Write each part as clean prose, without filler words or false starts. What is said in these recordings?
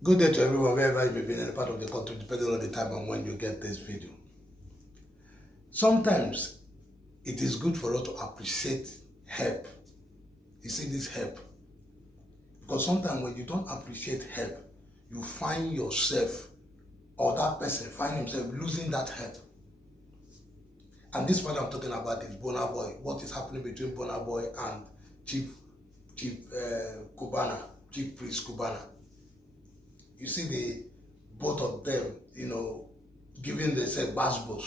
Good day to everyone, wherever you may be in any part of the country, depending on the time and when you get this video. Sometimes it is good for us to appreciate help. You see this help? Because sometimes when you don't appreciate help, you find yourself or that person find himself losing that help. And this one I'm talking about is Burna Boy. What is happening between Burna Boy and Chief Priest Cubana. You see both of them, giving themselves basbos.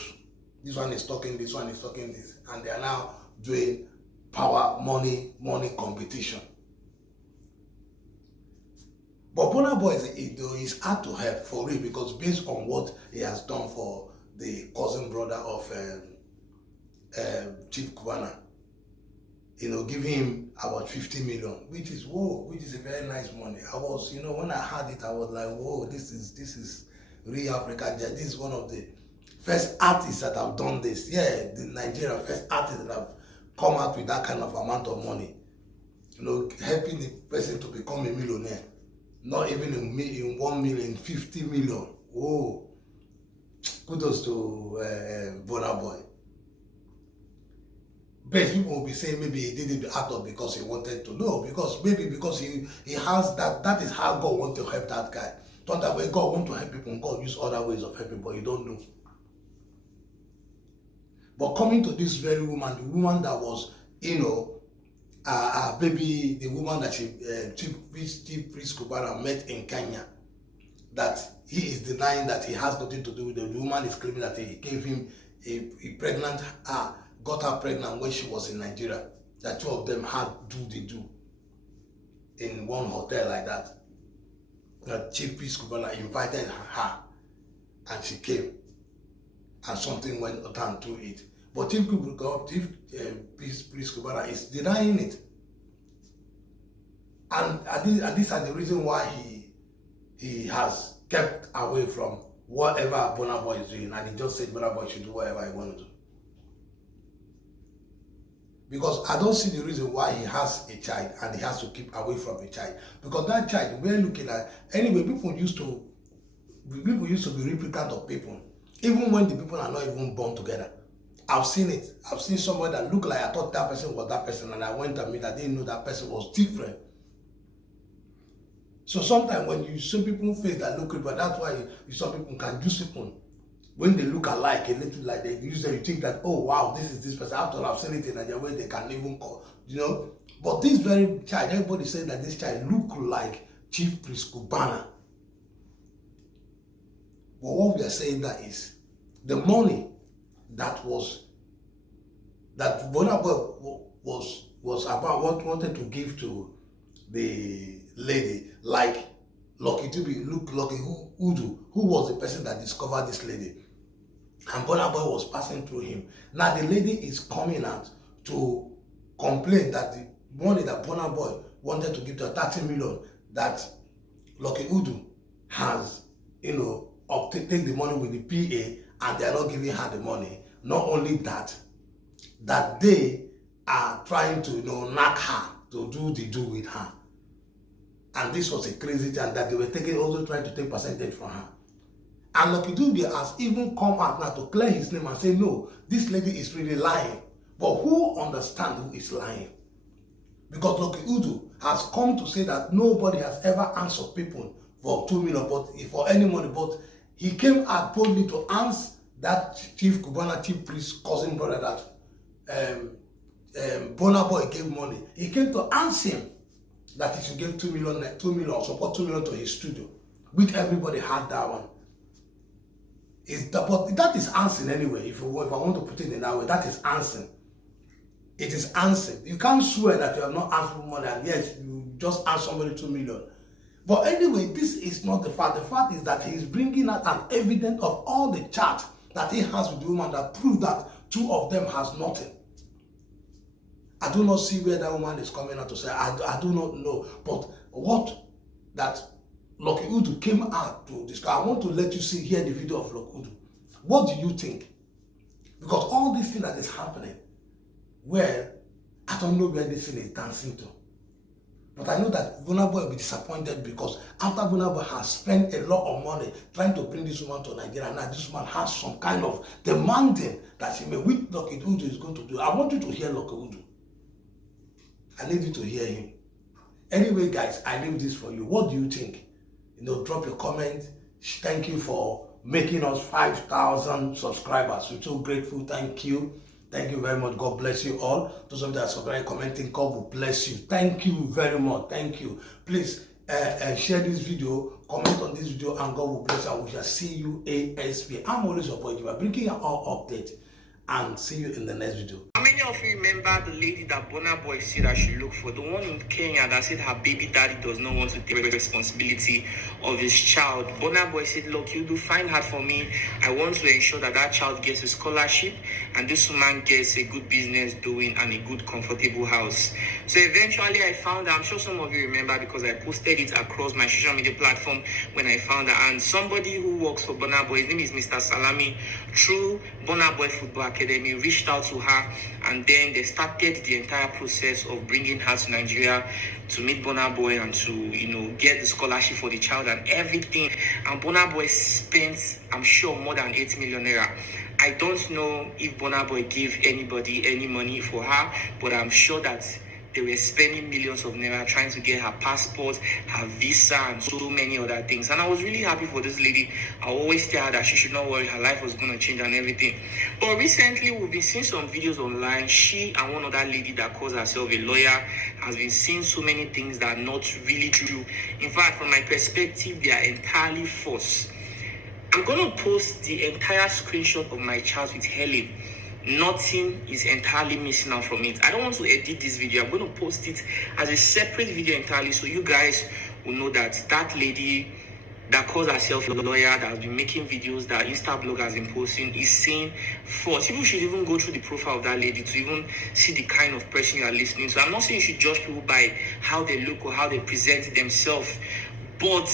This one is talking this, and they are now doing power, money competition. But Burna Boy is hard to help for real, because based on what he has done for the cousin brother of Chief Cubana, giving him about 50 million, which is a very nice money. I was, when I heard it, I was like, whoa, this is real Africa. This is one of the first artists that have done this. Yeah, the Nigerian first artists that have come out with that kind of amount of money. Helping the person to become a millionaire. Not even in 1 million, 50 million. Whoa. Kudos to Burna Boy. But people will be saying maybe he did it out of because he wanted to. No, because he has that is how God wants to help that guy. Not that way God wants to help people, God use other ways of helping, but you don't know. But coming to this very woman, the woman that was, maybe the woman that Chief Priest Cubana met in Kenya, that he is denying that he has nothing to do with it. The woman is claiming that he gave him got her pregnant when she was in Nigeria. That two of them had do in one hotel like that. That Chief Priest Cubana invited her and she came, and something went down to it. But Chief Priest Cubana is denying it. And these are the reason why he has kept away from whatever Burna Boy is doing, and he just said Burna Boy should do whatever he wants to do. Because I don't see the reason why he has a child and he has to keep away from a child. Because that child, we're looking at, anyway, people used to be replicant of people, even when the people are not even born together. I've seen it. I've seen someone that looked like I thought that person was that person, and I went to meet, I didn't know that person was different. So sometimes when you see people face that look, but that's why some people can use people. When they look alike, a little like they usually think that, oh wow, this is this person. After I've seen it in Nigeria where they can even call, But this very child, everybody said that this child looked like Chief Priest Cubana. But what we are saying that is the money that Burna Boy was about what wanted to give to the lady, like Lucky Udu, who was the person that discovered this lady. And Burna Boy was passing through him. Now the lady is coming out to complain that the money that Burna Boy wanted to give to her, 30 million, that Lucky Udu has, take the money with the PA, and they are not giving her the money. Not only that they are trying to, knock her to do with her. And this was a crazy thing, that they were also trying to take percentage from her. And Lucky Dube has even come out now to clear his name and say, no, this lady is really lying. But who understands who is lying? Because Lucky Udu has come to say that nobody has ever answered people for 2 million, but for any money. But he came out boldly to answer that Chief Cubana, Chief Priest, cousin brother, that Burna Boy gave money. He came to answer him that he should give 2 million, support 2 million to his studio, which everybody had that one. But that is answering anyway. If I want to put it in that way, that is answering. It is answering. You can't swear that you have not asked for money, and yes, you just asked somebody 2 million. But anyway, this is not the fact. The fact is that he is bringing out an evidence of all the chat that he has with the woman that prove that two of them has nothing. I do not see where that woman is coming out to say. I do not know. But what that Lucky Udu came out to discuss. I want to let you hear the video of Lucky Udu. What do you think? Because all this thing that is happening, well, I don't know where this thing is dancing to. But I know that Burna Boy will be disappointed because after Burna Boy has spent a lot of money trying to bring this woman to Nigeria, now this woman has some kind of demanding that she may, which Lucky Udu is going to do. I want you to hear Lucky Udu. I need you to hear him. Anyway, guys, I leave this for you. What do you think? Drop a comment. Thank you for making us 5,000 subscribers. We're so grateful. Thank you. Thank you very much. God bless you all. Those of you that are subscribing, commenting, God will bless you. Thank you very much. Thank you. Please share this video, comment on this video, and God will bless you. And we shall see you ASP. I'm always your boy. I'm bringing you all updates. And see you in the next video. How many of you remember the lady that Burna Boy said I should look for? The one in Kenya that said her baby daddy does not want to take responsibility of his child. Burna Boy said, look, you do find her for me. I want to ensure that that child gets a scholarship and this woman gets a good business doing and a good comfortable house. So eventually I found her. I'm sure some of you remember because I posted it across my social media platform when I found her. And somebody who works for Burna Boy, his name is Mr. Salami, through Burna Boy Football Academy, reached out to her, and then they started the entire process of bringing her to Nigeria to meet Burna Boy and to get the scholarship for the child and everything. And Burna Boy spent, I'm sure, more than 8 million naira. I don't know if Burna Boy gave anybody any money for her, but I'm sure that they were spending millions of naira trying to get her passport, her visa, and so many other things. And I was really happy for this lady. I always tell her that she should not worry, her life was going to change and everything. But recently, we've been seeing some videos online. She and one other lady that calls herself a lawyer has been seeing so many things that are not really true. In fact, from my perspective, they are entirely false. I'm going to post the entire screenshot of my chat with Helen. Nothing is entirely missing out from it. I don't want to edit this video. I'm going to post it as a separate video entirely so you guys will know that that lady that calls herself a lawyer, that has been making videos that Instablog has been posting, is saying false. People should even go through the profile of that lady to even see the kind of person you are listening to. I'm not saying you should judge people by how they look or how they present themselves, but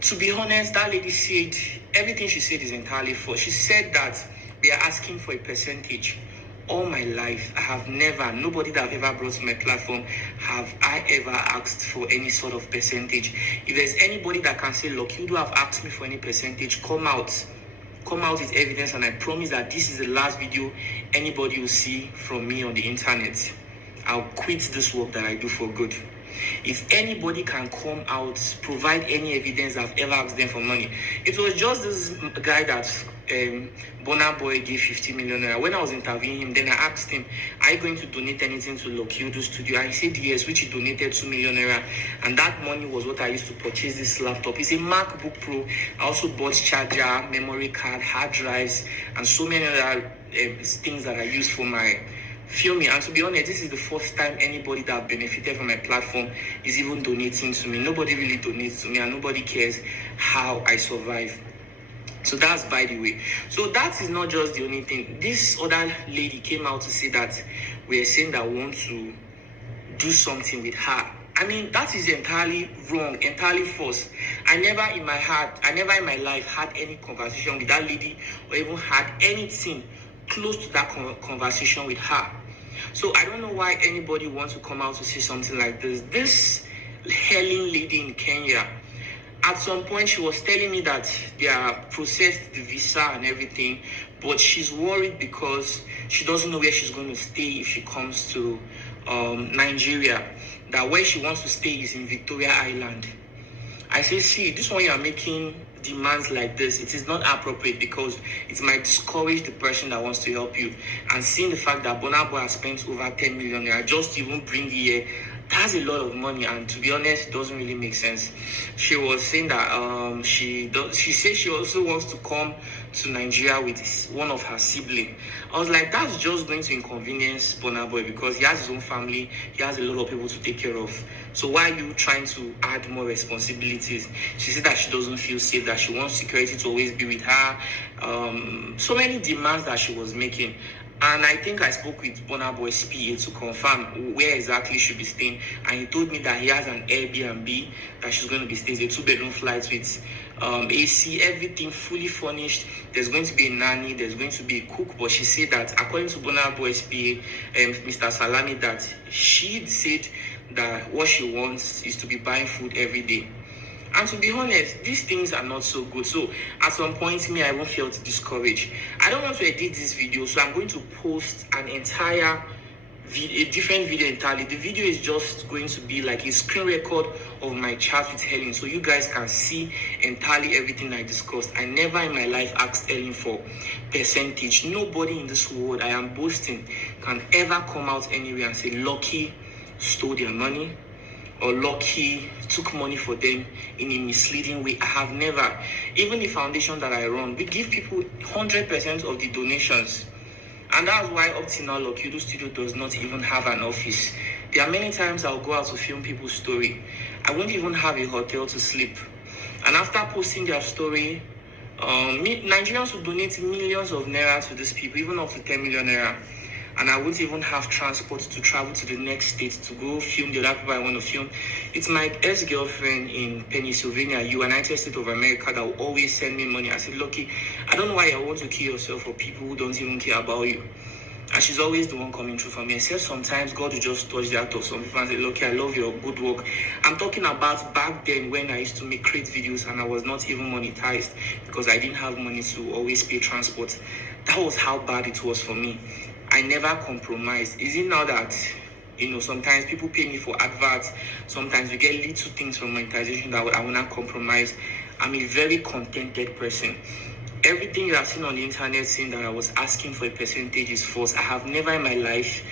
to be honest, that lady said everything she said is entirely false. She said that they are asking for a percentage. All my life, I have never, nobody that I've ever brought to my platform, have I ever asked for any sort of percentage. If there's anybody that can say, look, you do have asked me for any percentage, come out with evidence, and I promise that this is the last video anybody will see from me on the internet. I'll quit this work that I do for good. If anybody can come out, provide any evidence I've ever asked them for money. It was just this guy that Burna Boy gave 50 million naira. When I was interviewing him, then I asked him, are you going to donate anything to Lucky Udu Studio? And he said yes, which he donated 2 million naira. And that money was what I used to purchase this laptop. It's a MacBook Pro. I also bought charger, memory card, hard drives, and so many other things that I use for my filming. And to be honest, this is the first time anybody that benefited from my platform is even donating to me. Nobody really donates to me, and nobody cares how I survive. So that's by the way. So that is not just the only thing. This other lady came out to say that we're saying that we want to do something with her. I mean, that is entirely wrong, entirely false. I never in my life had any conversation with that lady or even had anything close to that conversation with her. So I don't know why anybody wants to come out to say something like this. This Helen lady in Kenya, at some point she was telling me that they have processed the visa and everything, but she's worried because she doesn't know where she's going to stay if she comes to Nigeria. That where she wants to stay is in Victoria Island. I say, see, this one you are making demands like this, it is not appropriate because it might discourage the person that wants to help you. And seeing the fact that Burna Boy has spent over 10 million naira just to even bring here, that's a lot of money, and to be honest, it doesn't really make sense. She was saying that she said she also wants to come to Nigeria with one of her siblings. I was like, that's just going to inconvenience Burna Boy because he has his own family, he has a lot of people to take care of. So why are you trying to add more responsibilities? She said that she doesn't feel safe, that she wants security to always be with her. So many demands that she was making. And I think I spoke with Burna Boy's PA to confirm where exactly she'll be staying. And he told me that he has an Airbnb that she's going to be staying, a 2-bedroom flat with AC, everything fully furnished. There's going to be a nanny, there's going to be a cook. But she said that according to Burna Boy's PA, Mr. Salami, that she said that what she wants is to be buying food every day. And to be honest, these things are not so good. So at some point, I even felt discouraged. I don't want to edit this video, so I'm going to post an entire a different video entirely. The video is just going to be like a screen record of my chat with Helen, so you guys can see entirely everything I discussed. I never in my life asked Helen for percentage. Nobody in this world I am boasting can ever come out anywhere and say Lucky stole their money or Lucky took money for them in a misleading way. I have never. Even the foundation that I run, we give people 100% of the donations. And that's why up till now, Lokiudu Studio does not even have an office. There are many times I'll go out to film people's story. I won't even have a hotel to sleep. And after posting their story, Nigerians will donate millions of naira to these people, even up to 10 million naira. And I won't even have transport to travel to the next state to go film the other people I want to film. It's my ex-girlfriend in Pennsylvania, United States of America, that will always send me money. I said, Lucky, I don't know why you want to kill yourself for people who don't even care about you. And she's always the one coming through for me. Except sometimes God will just touch the heart of some people and say, Lucky, I love your good work. I'm talking about back then when I used to create videos and I was not even monetized because I didn't have money to always pay transport. That was how bad it was for me. I never compromised. Is it now that, sometimes people pay me for adverts, sometimes we get little things from monetization that I will not compromise. I'm a very contented person. Everything you have seen on the internet saying that I was asking for a percentage is false. I have never in my life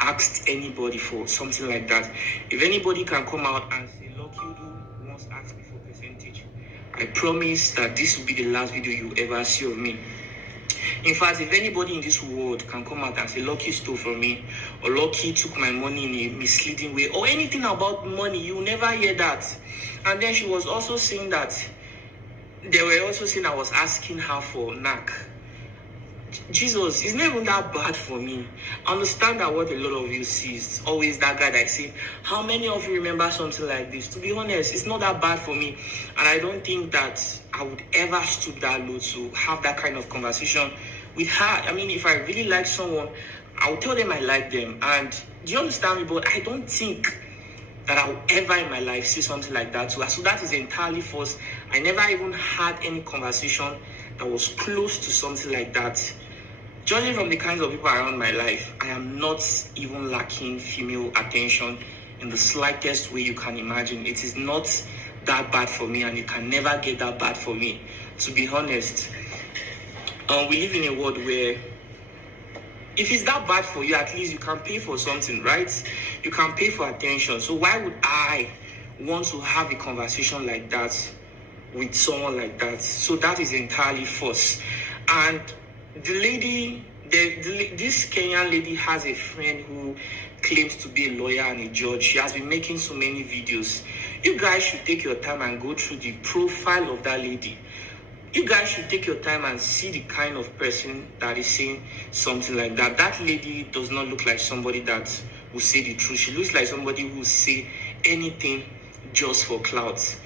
asked anybody for something like that. If anybody can come out and say, Lucky Udu wants to ask me for percentage, I promise that this will be the last video you ever see of me. In fact, if anybody in this world can come out and say Lucky stole from me or Lucky took my money in a misleading way or anything about money, you will never hear that. And then she was also saying that they were also saying I was asking her for knack. Jesus, it's not even that bad for me. I understand that what a lot of you see is always that guy that say, how many of you remember something like this? To be honest, it's not that bad for me. And I don't think that I would ever stoop that low to have that kind of conversation with her. I mean, if I really like someone, I'll tell them I like them. And do you understand me? But I don't think that I will ever in my life see something like that too. So that is entirely false. I never even had any conversation that was close to something like that. Judging from the kinds of people around my life, I am not even lacking female attention in the slightest way you can imagine. It is not that bad for me, and it can never get that bad for me, to be honest. We live in a world where if it's that bad for you, at least you can pay for something, right? You can pay for attention. So why would I want to have a conversation like that with someone like that? So that is entirely false. And the lady, this Kenyan lady has a friend who claims to be a lawyer and a judge. She has been making so many videos. You guys should take your time and go through the profile of that lady. You guys should take your time and see the kind of person that is saying something like that. That lady does not look like somebody that will say the truth. She looks like somebody who will say anything just for clout.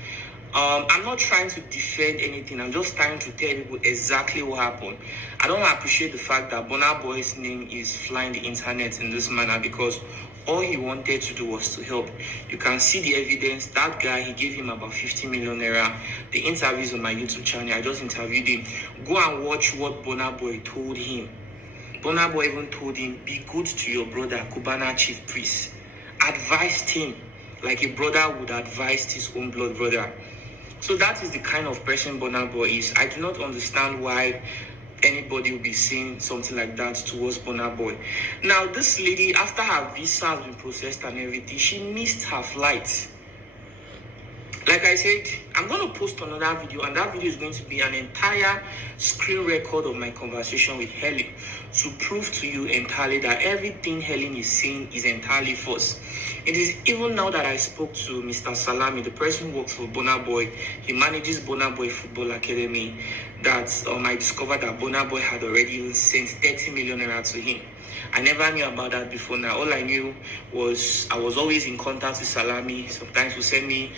I'm not trying to defend anything. I'm just trying to tell people exactly what happened. I don't appreciate the fact that Burna Boy's name is flying the internet in this manner because all he wanted to do was to help. You can see the evidence. That guy, he gave him about 50 million naira. The interviews on my YouTube channel, I just interviewed him. Go and watch what Burna Boy told him. Burna Boy even told him, be good to your brother, Cubana Chief Priest. Advised him like a brother would advise his own blood brother. So that is the kind of person Burna Boy is. I do not understand why anybody will be saying something like that towards Burna Boy. Now, this lady, after her visa has been processed and everything, she missed her flight. Like I said, I'm going to post another video, and that video is going to be an entire screen record of my conversation with Helen to prove to you entirely that everything Helen is saying is entirely false. It is even now that I spoke to Mr. Salami, the person who works for Burna Boy. He manages Burna Boy Football Academy. That I discovered that Burna Boy had already sent 30 million naira to him. I never knew about that before now. All I knew was I was always in contact with Salami. Sometimes he would send me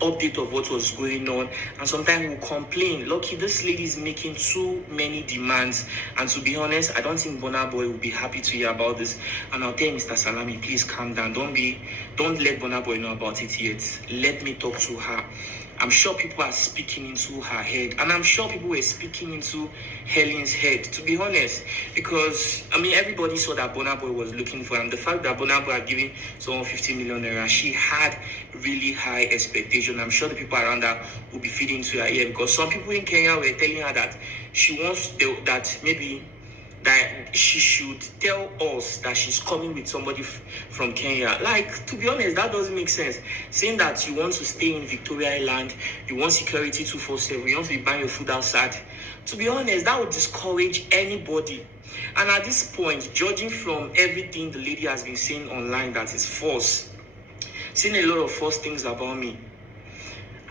update of what was going on, and sometimes he would complain, Lucky, this lady is making too many demands. And to be honest, I don't think Burna Boy will be happy to hear about this. And I'll tell Mr. Salami, please calm down. Don't let Burna Boy know about it yet. Let me talk to her. I'm sure people are speaking into her head, and I'm sure people were speaking into Helen's head, to be honest, because everybody saw that Burna Boy was looking for him. The fact that Burna Boy had given someone 50 million naira, she had really high expectation. I'm sure the people around her will be feeding into her ear, because some people in Kenya were telling her that she wants that maybe that she should tell us that she's coming with somebody from Kenya. Like, to be honest, that doesn't make sense. Saying that you want to stay in Victoria Island, you want security 247, you want to be buying your food outside. To be honest, that would discourage anybody. And at this point, judging from everything the lady has been saying online that is false, saying a lot of false things about me,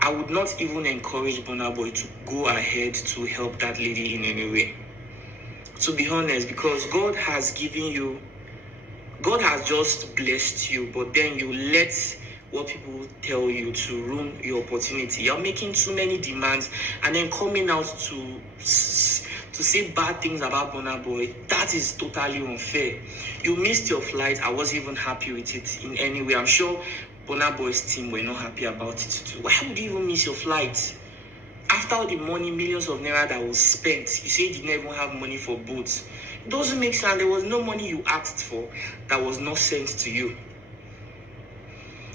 I would not even encourage Burna Boy to go ahead to help that lady in any way. To be honest, because God has just blessed you, but then you let what people tell you to ruin your opportunity. You're making too many demands and then coming out to say bad things about Burna Boy. That is totally unfair. You missed your flight. I wasn't even happy with it in any way. I'm sure Burna Boy's team were not happy about it too. Why would you even miss your flight? After all the money, millions of naira that was spent, you say you didn't even have money for boots. It doesn't make sense. There was no money you asked for that was not sent to you.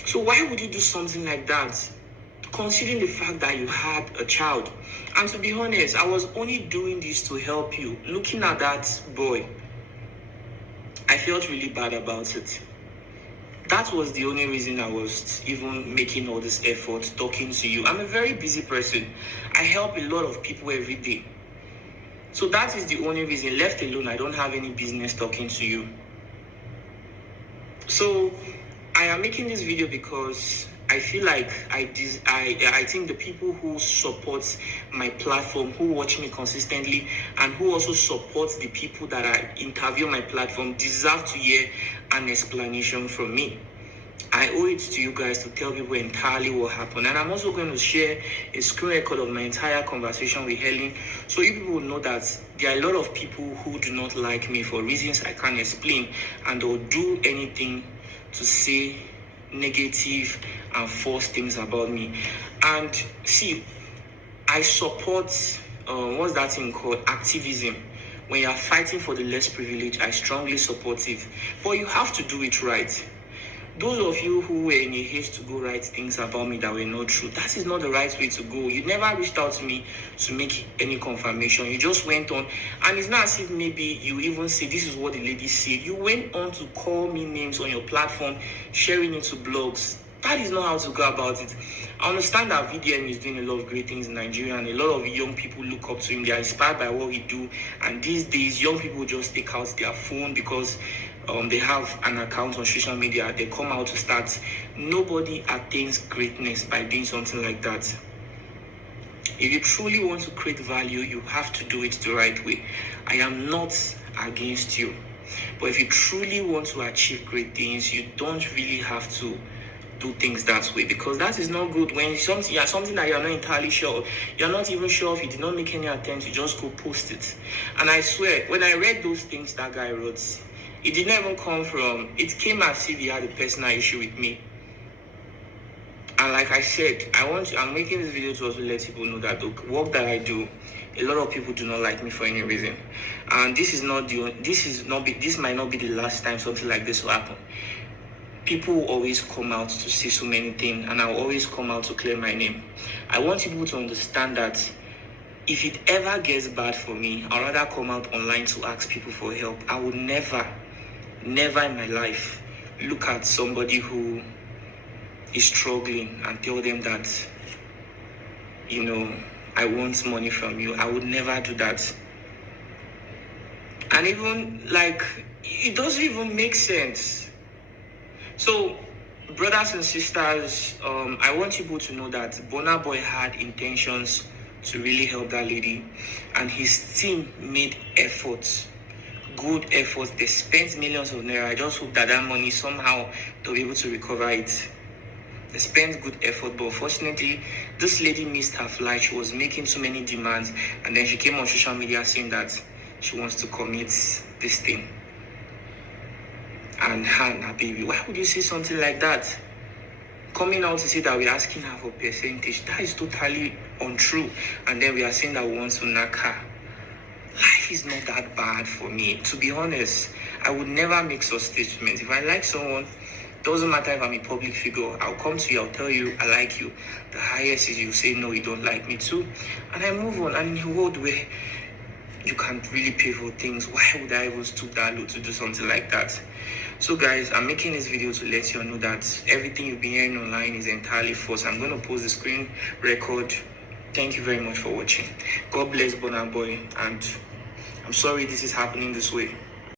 So why would you do something like that? Considering the fact that you had a child. And to be honest, I was only doing this to help you. Looking at that boy, I felt really bad about it. That was the only reason I was even making all this effort talking to you. I'm a very busy person. I help a lot of people every day. So that is the only reason. Left alone, I don't have any business talking to you. So I am making this video because I feel like I think the people who support my platform, who watch me consistently, and who also support the people that I interview on my platform deserve to hear an explanation from me. I owe it to you guys to tell people entirely what happened. And I'm also going to share a screen record of my entire conversation with Helen, so you people will know that there are a lot of people who do not like me for reasons I can't explain, and they'll do anything to say negative and false things about me. And see, I support what's that thing called? Activism. When you are fighting for the less privileged, I strongly support it. But you have to do it right. Those of you who were in a haste to go write things about me that were not true, that is not the right way to go. You never reached out to me to make any confirmation. You just went on, and it's not as if maybe you even say this is what the lady said. You went on to call me names on your platform, sharing it to blogs. That is not how to go about it. I understand that VDM is doing a lot of great things in Nigeria, and a lot of young people look up to him. They are inspired by what he do. And these days, young people just take out their phone because they have an account on social media. They come out to start. Nobody attains greatness by doing something like that. If you truly want to create value, you have to do it the right way. I am not against you. But if you truly want to achieve great things, you don't really have to do things that way, because that is not good. When something that you're not entirely sure of, you're not even sure if you did not make any attempt, you just go post it. And I swear, when I read those things that guy wrote, it didn't even come from, it came as if he had a personal issue with me. And like I said, I'm making this video to also let people know that the work that I do, a lot of people do not like me for any reason. And this might not be the last time something like this will happen. People will always come out to say so many things, and I'll always come out to clear my name. I want people to understand that if it ever gets bad for me, I'd rather come out online to ask people for help. I would never in my life look at somebody who is struggling and tell them that, I want money from you. I would never do that. And even, it doesn't even make sense. So, brothers and sisters, I want people to know that Burna Boy had intentions to really help that lady, and his team made efforts. good effort. They spent millions of naira. I just hope that that money somehow they'll be able to recover it. They spent good effort, but unfortunately, this lady missed her flight. She was making too many demands, and then she came on social media saying that she wants to commit this thing. And her baby, why would you say something like that? Coming out to say that we're asking her for percentage, that is totally untrue. And then we are saying that we want to knock her. Life is not that bad for me. To be honest, I would never make such statements. If I like someone, doesn't matter if I'm a public figure, I'll come to you, I'll tell you I like you. The highest is you say no, you don't like me too. And I move on. And in a world where you can't really pay for things, why would I even stoop that low to do something like that? So guys, I'm making this video to let you know that everything you've been hearing online is entirely false. I'm going to post the screen record. Thank you very much for watching. God bless Burna Boy, and I'm sorry this is happening this way.